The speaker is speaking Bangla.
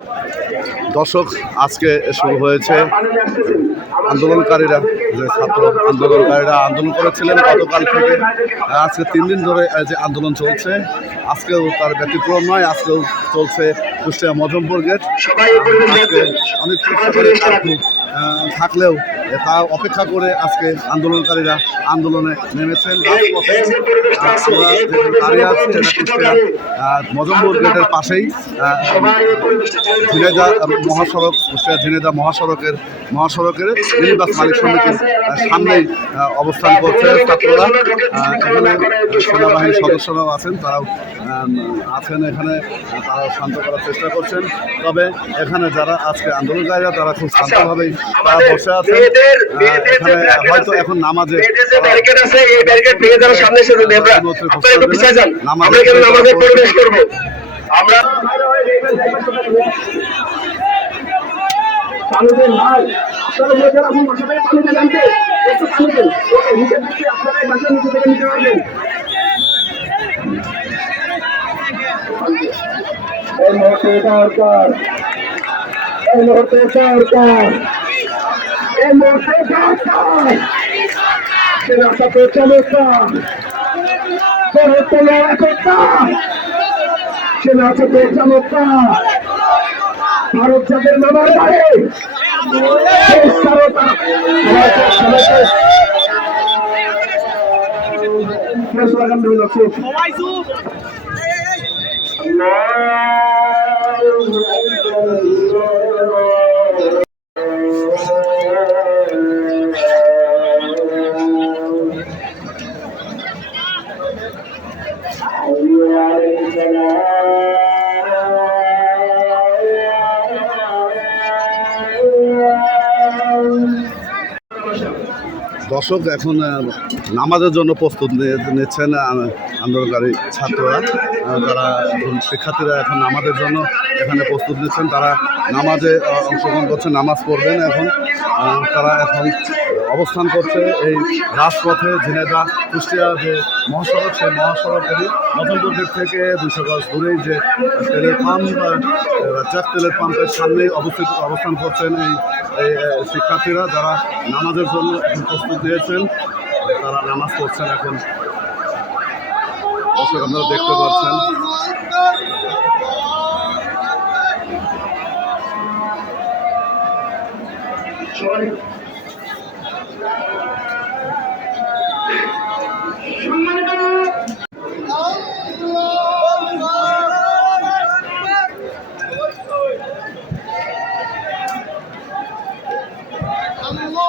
দর্শক, আজকে শুরু হয়েছে আন্দোলনকারীরা, যে ছাত্র আন্দোলনকারীরা আন্দোলন করেছিলেন গতকাল থেকে। আজকে 3 দিন ধরে যে আন্দোলন চলছে, আজকেও তার ব্যতিক্রম নয়। আজকেও চলছে কুষ্টিয়া মজমপুর গেট। আজকে অনেক চেষ্টা করে থাকলেও তা অপেক্ষা করে আজকে আন্দোলনকারীরা আন্দোলনে নেমেছেন। দাঁড়িয়ে আছি কুষ্টিয়া মজমপুর গেটের পাশেই ঝিনাইদহ মহাসড়ক, কুষ্টিয়া ঝিনাইদহ মহাসড়কের মিনিবাস মালিক সমিতির সামনেই অবস্থান করছে ছাত্ররা। এখানে সেনাবাহিনীর সদস্যরাও আছেন, তারাও আছেন এখানে, তারাও শান্ত করার চেষ্টা করছেন। তবে এখানে যারা আজকে আন্দোলনকারীরা তারা খুব শান্তভাবেই তারা বসে আছেন। এখানে হয়তো এখন নামাজে প্রবেশ করবো আমরা। পানিদের ভাই আপনারা বলেছেন আপনি বাসা থেকে পানিতে জানতে একটু পানি দেন, ওকে নিচের দিকে আপনারা বাসার নিচে থেকে নিতে পারবেন। এই মুহূর্তে সরকার, এই মুহূর্তে সরকার, এই মুহূর্তে সরকার সেনার সাথে চমৎকার সেনার সাথে চমৎকার ভারত যাদের নামার বাড়ে দর্শক, এখন নামাজের জন্য প্রস্তুত নিচ্ছেন আন্দোলনকারী ছাত্ররা। যারা এখন শিক্ষার্থীরা এখন নামাজের জন্য এখানে প্রস্তুত নিচ্ছেন, তারা নামাজে অংশগ্রহণ করছে, নামাজ পড়বেন। এখন তারা এখন অবস্থান করছে এই রাজপথে, ঝিনাইদহ কুষ্টিয়া যে মহাসড়ক, সেই মহাসড়কেরই মজমপুর গেট থেকে 200 গজ দূরেই যে তেলের পাম্প, রাজ্জাক তেলের পাম্পের সামনেই অবস্থান করছেন এই শিক্ষার্থীরা, যারা নামাজের জন্য এখন প্রস্তুত নিয়েছেন। তারা নামাজ পড়ছেন এখন। দর্শক, আপনারা দেখতে পাচ্ছেন Allah